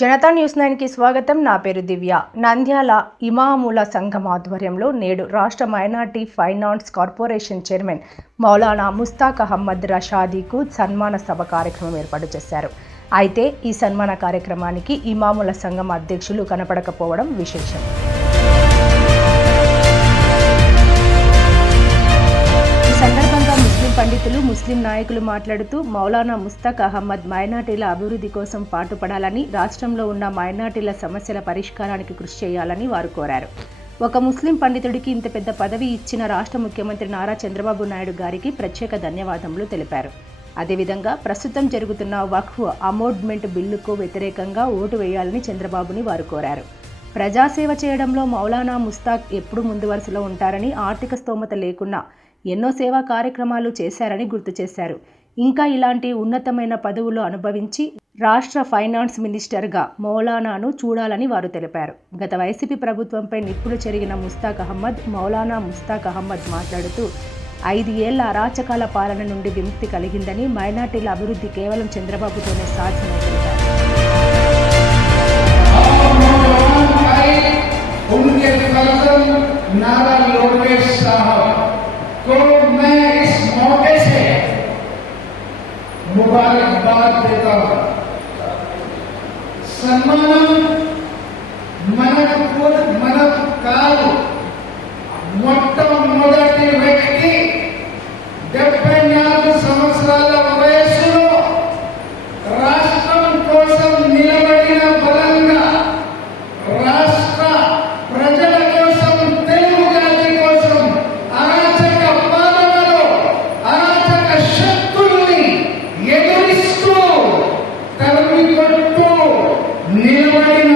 Janata news నైన్కి స్వాగతం. నా పేరు దివ్య. నంద్యాల ఇమాముల సంఘం ఆధ్వర్యంలో నేడు రాష్ట్ర minority finance corporation chairman Maulana Mushtaq Ahmed రషాదీకు సన్మాన సభ కార్యక్రమం ఏర్పాటు చేశారు. అయితే ఈ సన్మాన కార్యక్రమానికి ఇమాముల సంఘం అధ్యక్షులు కనపడకపోవడం విశేషం. పండితులు ముస్లిం నాయకులు మాట్లాడుతూ మౌలానా ముస్తాక్ అహ్మద్ మైనార్టీల అభివృద్ధి కోసం పాటుపడాలని రాష్ట్రంలో ఉన్న మైనార్టీల సమస్యల పరిష్కారానికి కృషి చేయాలని వారు కోరారు. ఒక ముస్లిం పండితుడికి ఇంత పెద్ద పదవి ఇచ్చిన రాష్ట్ర ముఖ్యమంత్రి నారా చంద్రబాబు నాయుడు గారికి ప్రత్యేక ధన్యవాదములు తెలిపారు. అదేవిధంగా ప్రస్తుతం జరుగుతున్న వక్ఫ్ అమోడ్మెంట్ బిల్లుకు వ్యతిరేకంగా ఓటు వేయాలని చంద్రబాబుని వారు కోరారు. ప్రజాసేవ చేయడంలో మౌలానా ముస్తాక్ ఎప్పుడు ముందు వరుసలో ఉంటారని ఆర్థిక స్తోమత లేకున్నా ఎన్నో సేవా కార్యక్రమాలు చేశారని గుర్తు చేశారు ఇంకా ఇలాంటి ఉన్నతమైన పదవులు అనుభవించి రాష్ట్ర ఫైనాన్స్ మినిస్టర్గా మౌలానాను చూడాలని వారు తెలిపారు గత వైసీపీ ప్రభుత్వంపై నిప్పులు చెరిగిన ముస్తాక్ అహ్మద్ మౌలానా ముస్తాక్ అహ్మద్ మాట్లాడుతూ ఐదు ఏళ్ల అరాచకాల పాలన నుండి విముక్తి కలిగిందని మైనార్టీల అభివృద్ధి కేవలం చంద్రబాబుతోనే సాధ్యమని తెలిపారు उनके कलम नारा लोकेश साहब तो मैं इस मौके से मुबारकबाद देता हूँ। सम्मान నిలబడిన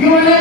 You are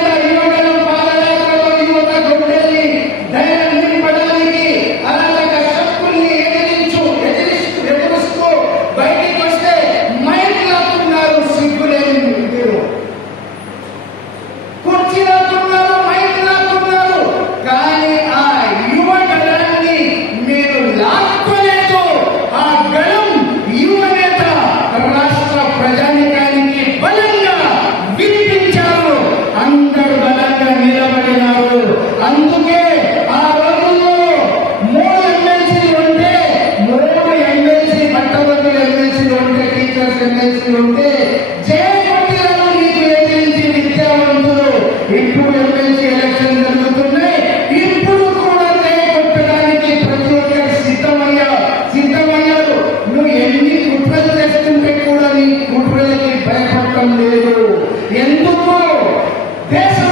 ఎందుకు దేశం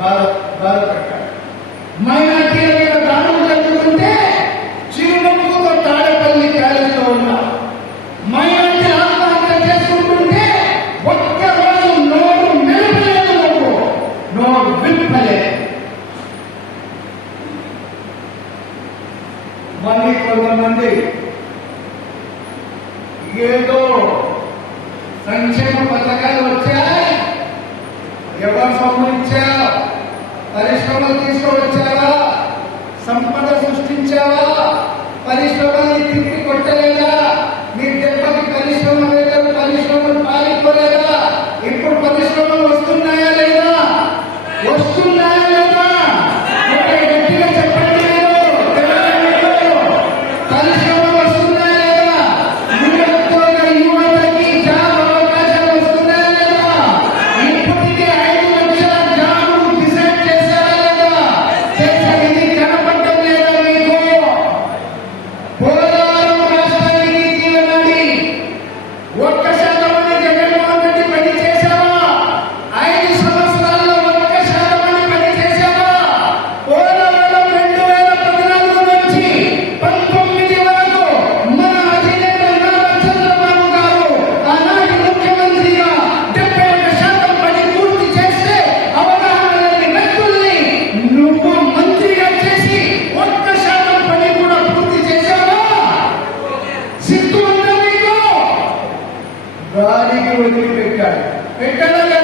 para, para పరిశ్రమలు తీసుకువచ్చారా సంపద సృష్టించారా పరిశ్రమల్ని తిరిగి కొట్టలేదా? మీ దెబ్బకి పరిశ్రమ పరిశ్రమలు పాలిపోలేదా? ఇప్పుడు పరిశ్రమలు వస్తున్నాయా cometer pecado.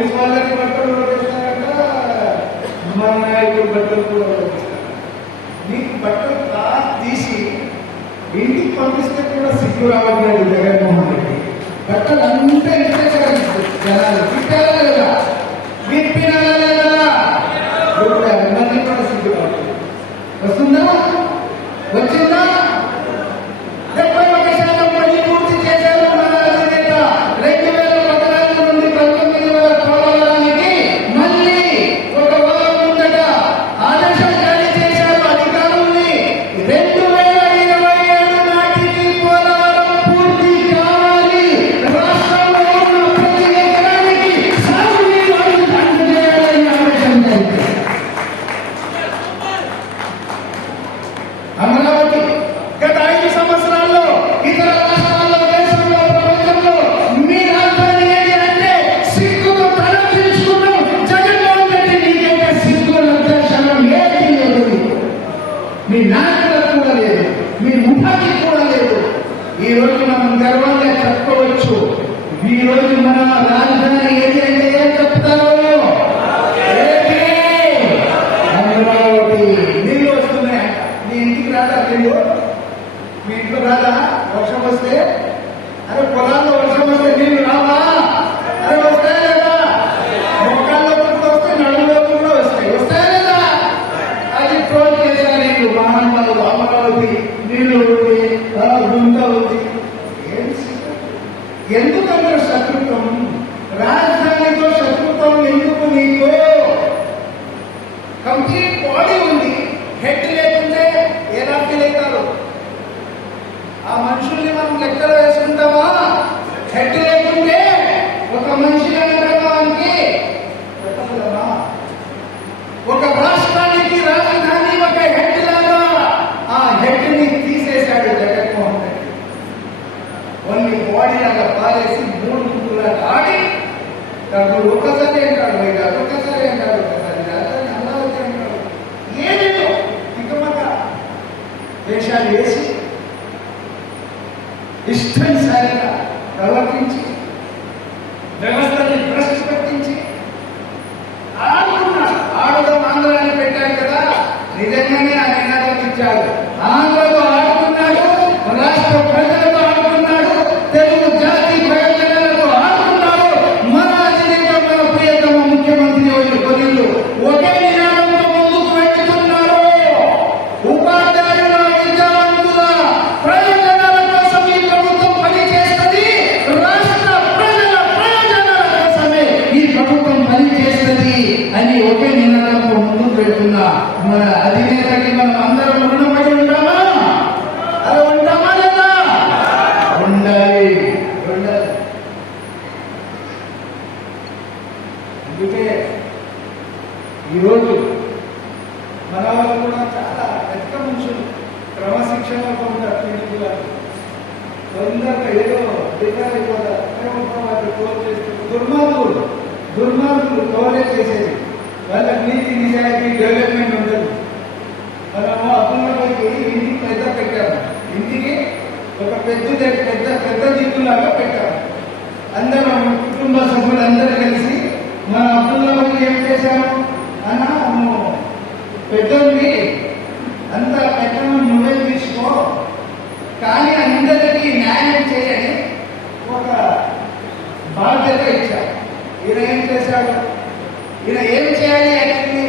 పోలీస్ వాళ్ళకి బట్టలు కొట్టేస్తారంట మన నాయకుడు బట్టలు కూడా నీకు బట్టలు తా తీసి ఇంటికి పంపిస్తే కూడా సిగ్గు రావాలి జగన్మోహన్ రెడ్డి. బట్టలు అంతా ఇంటే జనాలు. తిట్టారా లేదా? అందరినీ కూడా సిగ్గు రావట్లేదు. వస్తుందా? వచ్చిందా? గర్వంగా చెప్పవచ్చు ఈ రోజు మన రాజధాని ఏదైతే ఏం చెప్తారు అమరావతి. నీళ్ళు వస్తున్నాయి. మీ ఇంటికి రాదా నీళ్ళు? మీ ఇంట్లో రాదా? వర్షం వస్తే? అరే పొలాల్లో వర్షం వస్తే నీళ్ళు రావా? అరే వస్తాయి లేదా? మొక్కల్లో కూడా వస్తే నడుములో కూడా వస్తాయి. వస్తాయి లేదా? అది ట్రోల్ చేశారు నీళ్ళు. మహానుభావులు అమరావతి నీళ్ళు ఉంది గుంట ఉంది. ప్రభుత్వం ఎందుకు నీకు? కంప్లీట్ బాడీ ఉంది. హెడ్ లేకుంటే ఎలా ఫీల్ అవుతారు ఆ మనుషుల్ని మనం లెక్కలో వేసుకుంటామా? హెడ్ లేకుంటే ఒక మనిషి నడవడానికి ఒక రాష్ట్రానికి రాజధాని ఒక హెడ్ లాగా ఆ హెడ్ని తీసేశాడు జగన్మోహన్ రెడ్డి. కొన్ని బాడీ లాగా పారేసి మూడు గుంపులాగా ఆడి ఒక్కసారి అధినేతకి మనం అందరం రుణపడి ఉంటామా అలా ఉంటామా లేదా? ఉండాలి. ఉండాలి. అందుకే ఈరోజు మన వాళ్ళు కూడా చాలా పెద్ద మనుషులు. క్రమశిక్షణతో ఉంటారు తొందరగా ఏదో డిఫర్ అయిపోతారు. ఏమో చేస్తారు దుర్మార్గులు. దుర్మార్గులు క్లోజే చేసేది. వాళ్ళకి నీతి నిజాయితీ డెవలప్మెంట్ ఉండదు మనము అబ్దుల్లాకి ఇంటికి పెద్ద పెట్టాము. ఇంటికి ఒక పెద్ద పెద్ద పెద్ద దిక్కులాగా పెట్టాము. అందరం కుటుంబ సభ్యులందరూ కలిసి మన అబ్దుల్లాకి ఏం చేశాము? అన్న నువ్వు పెద్దవి అంత పెద్దను నువ్వే తీసుకో. కానీ అందరికీ న్యాయం చేయని ఒక బాధ్యత ఇచ్చాడు ఈయన ఏం చేశాడు? ఈయన ఏం చేయాలి యాక్చువల్లీ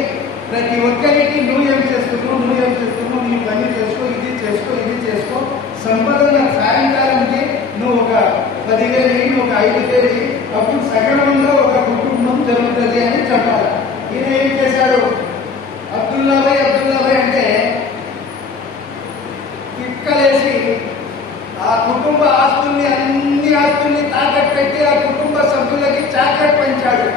ప్రతి ఒక్కరికి నువ్వు ఏం చేస్తున్నావు నువ్వు ఏం చేస్తున్నావు నీ పని చేసుకో ఇది చేసుకో ఇది చేసుకో. సంపదన సాయంకాలంకి నువ్వు ఒక పదివేలు ఇయ్యి, ఒక ఐదు వేలు ఇయ్యి, అప్పుడు సగనంలో ఒక కుటుంబం జరుగుతుంది అని చెప్పాలి. ఈయన ఏం చేశాడు? అబ్దుల్లాభాయ్ అబ్దుల్లాభాయ్ అంటే తిక్కలేసి ఆ కుటుంబ ఆస్తుల్ని అన్ని ఆస్తుల్ని తాకట్టు పెట్టి ఆ కుటుంబ సభ్యులకి చాకట్ పెంచాడు.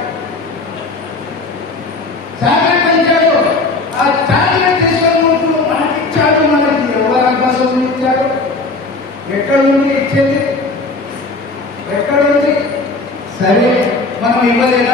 చాకట్ పెంచాడు. ఆ చాకలెట్ తీసుకొని మనకి ఇచ్చాడు మనకి ఎవరు అవకాశం ఇచ్చాడు? ఎక్కడ ఉంది ఇచ్చేది? ఎక్కడ ఉంది సరే మనం ఇవ్వలేదు.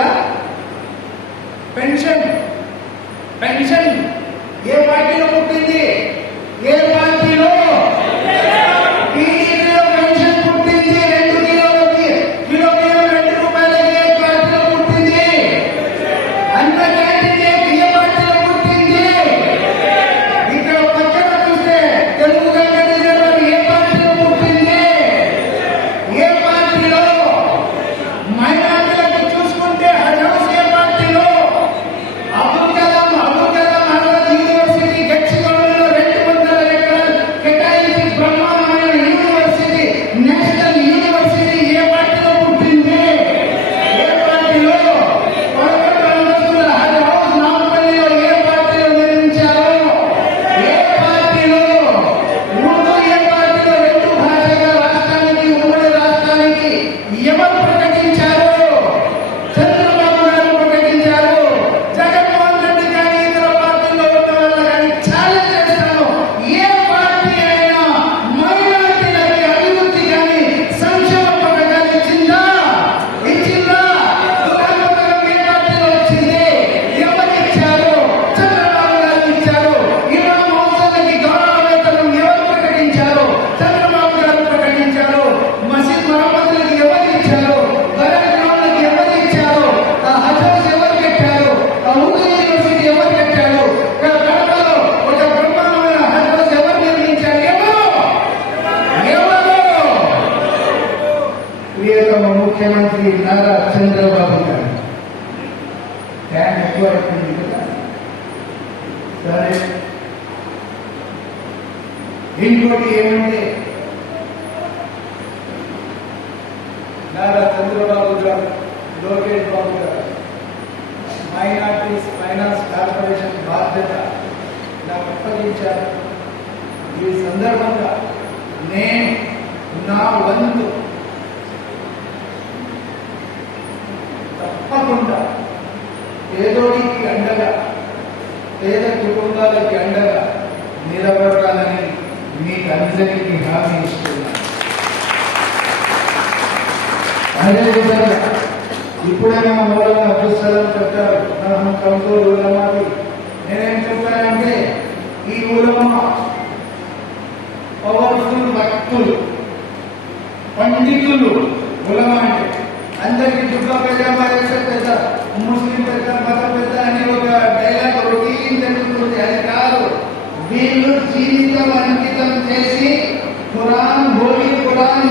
ఇంకోటి ఏమంటే నారా చంద్రబాబు గారు లోకేష్ బాబు గారు మైనార్టీస్ ఫైనాన్స్ కార్పొరేషన్ బాధ్యత నాకు అప్పగించారు. ఈ సందర్భంగా నేను నా వంతు తప్పకుండా పేదోడికి అండగా పేద కుటుంబాలకి అండగా నిలబడాలని మీకు అందరికీ హామీ ఇస్తున్నాను. అదే విధంగా ఇప్పుడే మన మూలంగా అభిస్తలం చెప్పారు మనం కంట్రోల్ ఉలమాది నేనేం చెప్తానంటే ఈ ఉలమా పవర్ఫుల్ భక్తులు పండితులు ఉలమ అంటే అందరికీ దుర్గా పెద్ద వయసు పెద్ద ముస్లిం పెద్ద మత పెద్ద అని ఒక డైలాగ్ రొటీన్ జరుగుతుంది అది కాదు. వీళ్ళు జీవితం అంకితం చేసి ఖురాన్ హోలీ ఖురాన్